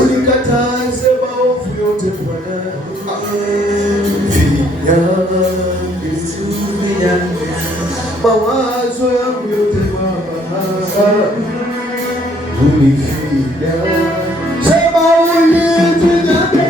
Ulikataze maovu yote Bwana, mawazo yangu yote Baba, unifinya. Sema unifinya.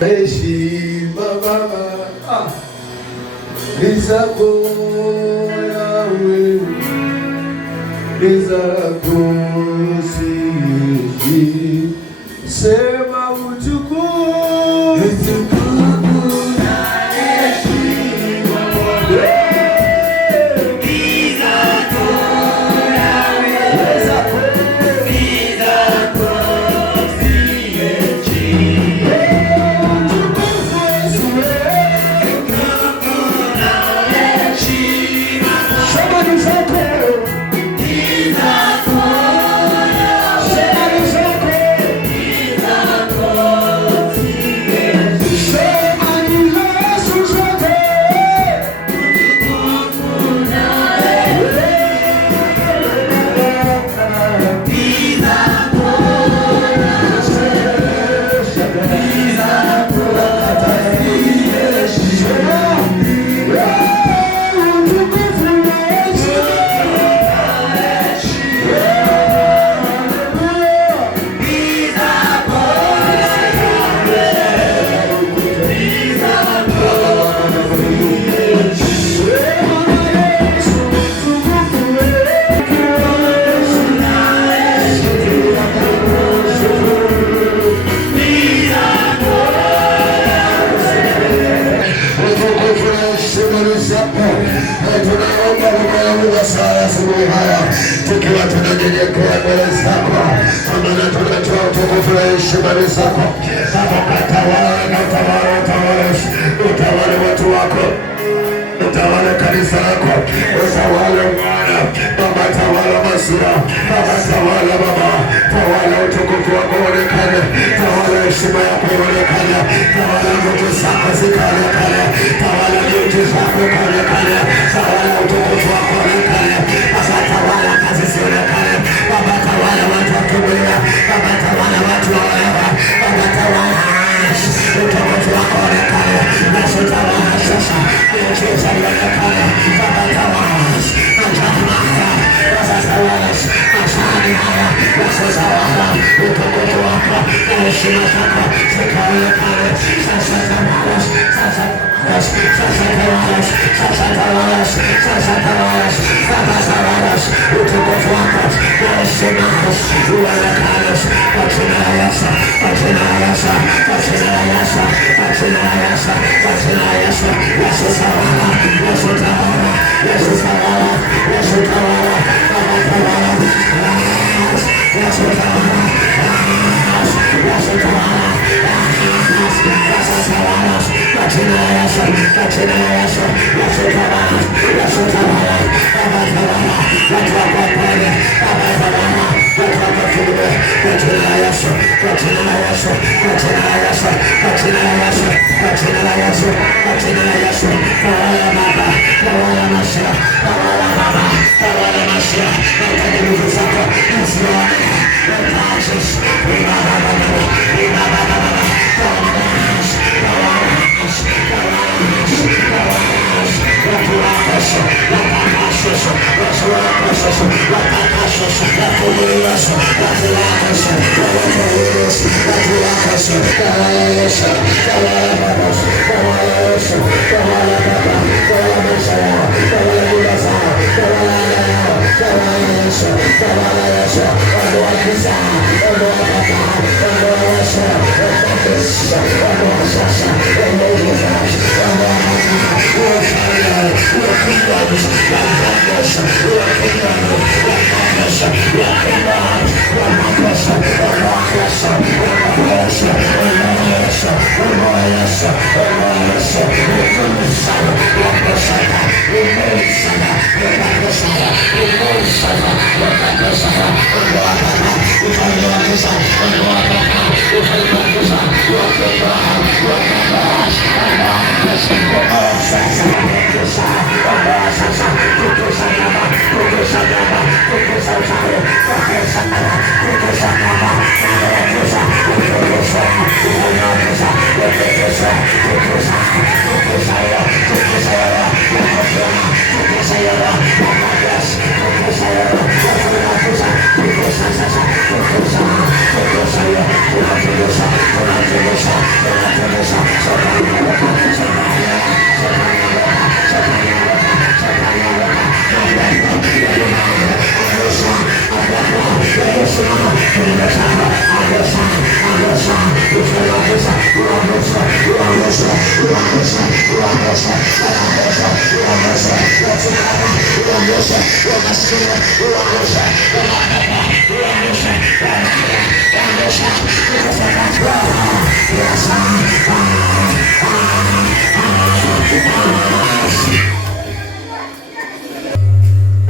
Heshima Baba ni zako Yahweh, ni zako siyeshi. Sema utukufu na heshima ni zako Yahweh, ni zako tukiwa tunanyenyekea mbele zako, maana tunatoa utukufu na heshima zako. Baba, katawale na utawale watu wako, utawale kanisa lako, utawale Bwana. Baba, tawala Masia, Baba, tawala Baba, tawala utukufu wako uonekane, tawala heshima yako uonekane, tawala nguvu zako zikaonekane, tawala nguvu zako uonekane, tawala utukufu wako uonekane. Baba, tawala kazi zionekane, Baba, tawala watu wa Kimbilia, Baba, tawala watu wa Wayaba, Baba, tawala utukufu wako uonekane, nasi tawala sasa, utukufu uonekane, Baba, tawala Baba, tawala heshima zako zikaonekane sasa. Tawalas, utukufu wako na heshima uonekane kwa jina la Yesu, kwa jina la Yesu, kwa jina la Yesu, kwa jina la Yesu, kwa jina la Yesu. Yesu tawala, Yesu tawala, Yesu tawala, Yesu tawala, Baba tawala, Yesu tawala, Yesu tawala, Yesu tawala, kwa jina la Yesu, kwa jina la Yesu, Yesu tawala, Yesu tawala, Baba tawala, watu wako pale, Baba tawala, watu wako kiume, kwa jina la Yesu, kwa jina la Yesu, kwa jina la Yesu, kwa jina la Yesu, kwa jina la Yesu, kwa jina la Yesu, tawala Baba, tawala Masia, tawala Baba, tawala Masia, katika nguvu zako, usione, ukaachis,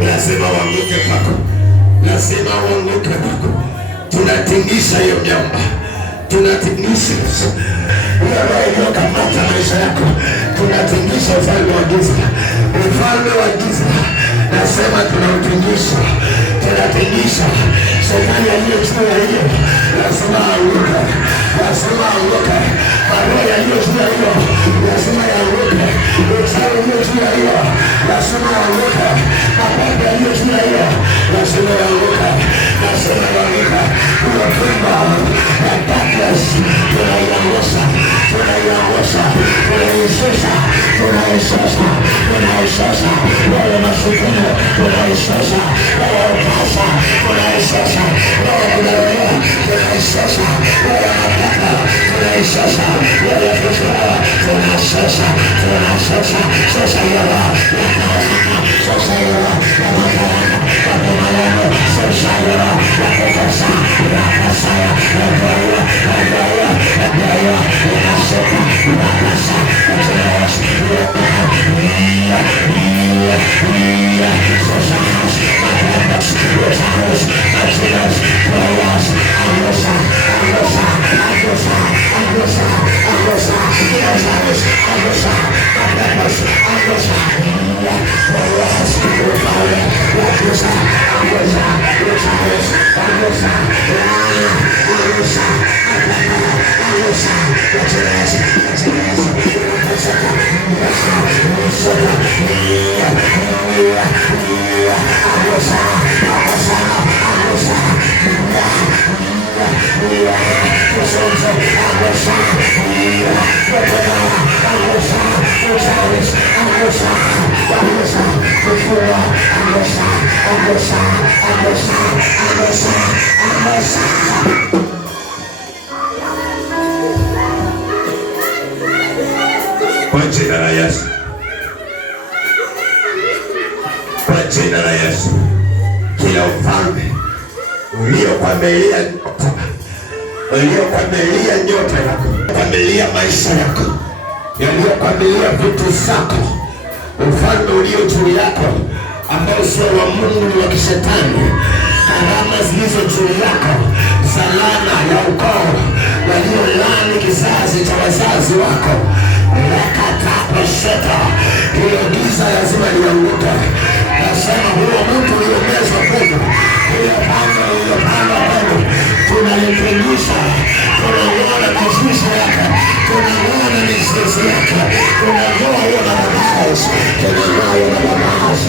lazima uanguke kwako, lazima uanguke kwako. Tunatingisha hiyo miamba, tunatingisha hiyo roho iliyokamata maisha yako, tunatingisha ufalme wa giza, ufalme wa giza. Nasema tunautingisha, tunatingisha shetani aliye juu ya hiyo, lazima aanguke, lazima aanguke. Maroho yaliyo juu ya hiyo lazima yaanguke, uchawi ulio juu ya hiyo lazima yaanguke, mapepo yaliyo juu ya hiyo lazima yaanguke, lazima yaanguke. Hiyo tumba ya darkness tunaiangusha, tunaiangusha, tunaishusha, tunaishusha, tunaishusha wale masukumo, tunaishusha wale ukasa, tunaishusha wale kulewa, tunaishusha wale mataka, tunaishusha wale kufura, tunashusha, tunashusha, shusha yala, shusha yala, wamakayana, wakumayana, shusha yala, wakukasa, wakasaya, wakaya, wakaya, wakaya, wakasuka, wakasa, wakasa, Agusa, Kwa jina la Yesu, kwa jina la Yesu, kila ufalme uliokwamilia nyota yako, kwamilia maisha yako, yaliyokwamilia vitu zako, ufalme ulio juu yako ambao sio wa Mungu, ni wa kishetani, karama zilizo juu yako za laana ya ukoo, waliolaani kizazi cha wazazi wako, rakataposheta, hiyo giza lazima lianguke. Nasema huo mtu uliomezwa kwenu, hiyo panga kwenu, tunaitungisha, tunauona mashusho yake, tunauona mizizi yake, tunauona huo na mabasi, tunauona huo na mabasi,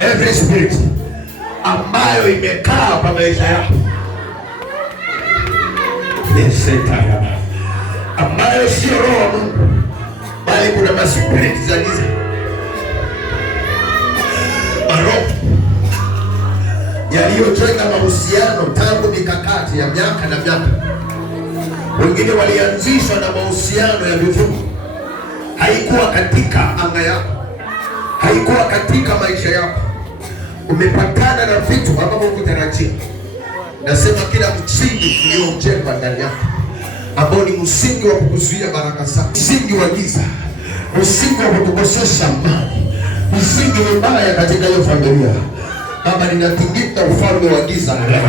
every spirit ambayo imekaa kwa maisha yako, ambayo sio roho wa Mungu, bali kuna maspiriti za giza, maroho yaliyojenga mahusiano tangu mikakati ya miaka na miaka. Wengine walianzishwa na mahusiano ya vifungo, haikuwa katika anga yako, haikuwa katika maisha yako. Umepatana na vitu ambavyo hukutarajia. Nasema kila msingi uliojengwa ndani yako, ambao ni msingi wa kukuzuia baraka zako, msingi wa giza, msingi wa kukukosesha amani, msingi mbaya katika hiyo familia, Baba, ninatingika ufalme wa giza leo.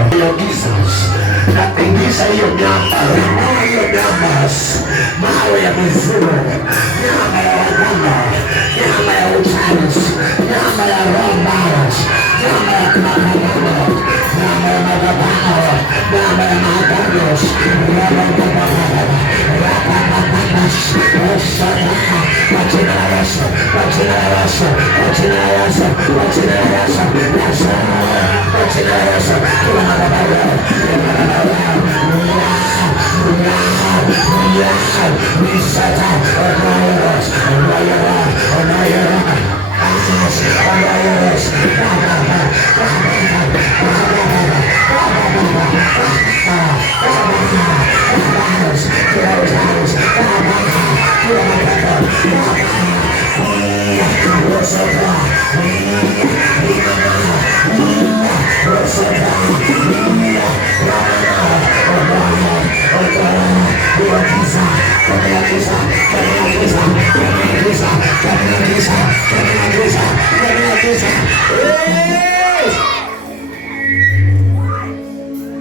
Natingisha hiyo miamba, mawe ya mifumo, nyama ya wanyama, nyama ya uchawi, nyama ya roho mbaya, nyama ya kumakamama, nyama ya madhabahu, nyama ya maagano, nyama ya madhabahu, kwa jina la Yesu, kwa jina la Yesu, kwa jina la Yesu, kwa jina la Yesu, kwa jina la Yesu, kila madhabahu,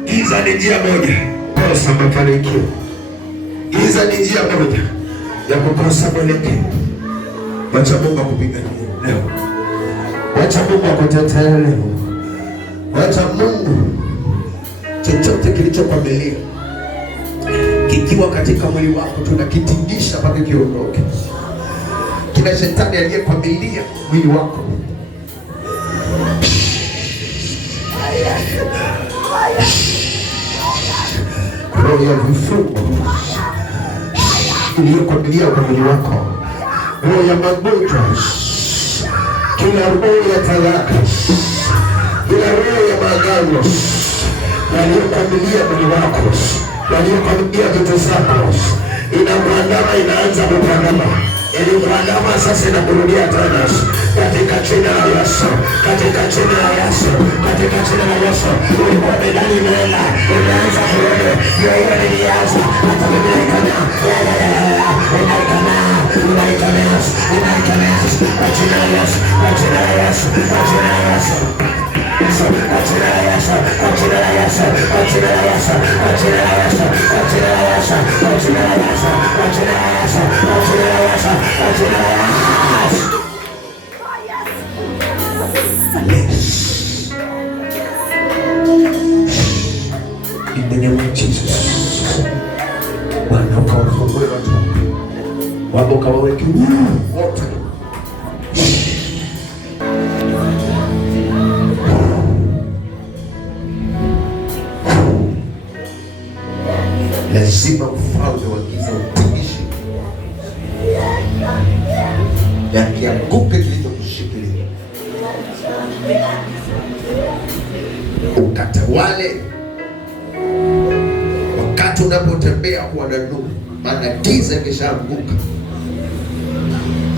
giza ni njia moja kukosa mafanikio. Giza ni njia moja ya kukosa mwelekeo. Wacha Mungu akupiganie leo. Wacha Mungu akutetee leo. Wacha Mungu, chochote kilichokwamilia kikiwa katika mwili wako tunakitingisha mpaka kiondoke. Kila shetani aliyekwamilia mwili wako, roho ya vifungo iliyokwamilia kwa mwili wako, roho ya magonjwa, kila roho ya talaka, kila roho ya maagano yaliyokwamilia mwili wako, yaliyokwamilia vitu zako, inakuandama, inaanza kukuandama. Ilikuandama sasa inakurudia tena katika jina la Yesu, katika jina la Yesu, katika jina la Yesu. Ulikuwa medani imeenda, imeanza kurudi. Ndio hiyo nilianza hata mimi naikana, inaikana, inaikana, inaikana kwa jina la Yesu, kwa jina la Yesu, kwa jina la Yesu. In the name of Jesus. Wabokawaweke wote. Lazima ufalme wa giza utiishi, na kianguke kilichokushikilia, ukatawale wakati unapotembea kuwa na nuru, maana giza imeshaanguka.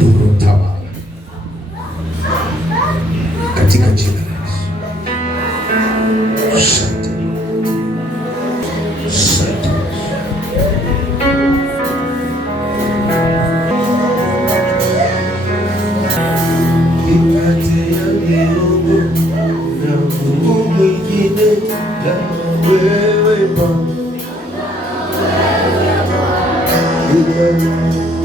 Nuru tawala katika jina la Yesu. Wewe